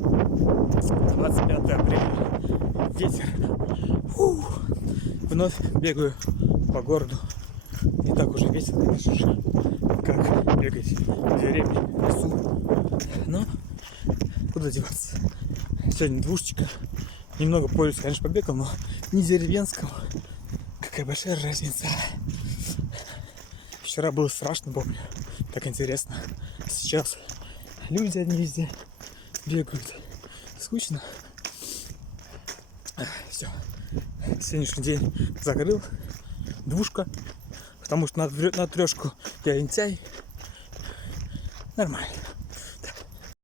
25 апреля. Ветер. Вновь бегаю по городу. Не так уже весело, конечно же, как бегать в деревне, в лесу. Но куда деваться? Сегодня двушечка. Немного по лесу, конечно, побегал, но не деревенскому. Какая большая разница. Вчера было страшно, помню. Так интересно. Сейчас люди одни везде бегают. Скучно. Все. Сегодняшний день закрыл. Двушка. Потому что на трешку я лентяй. Нормально.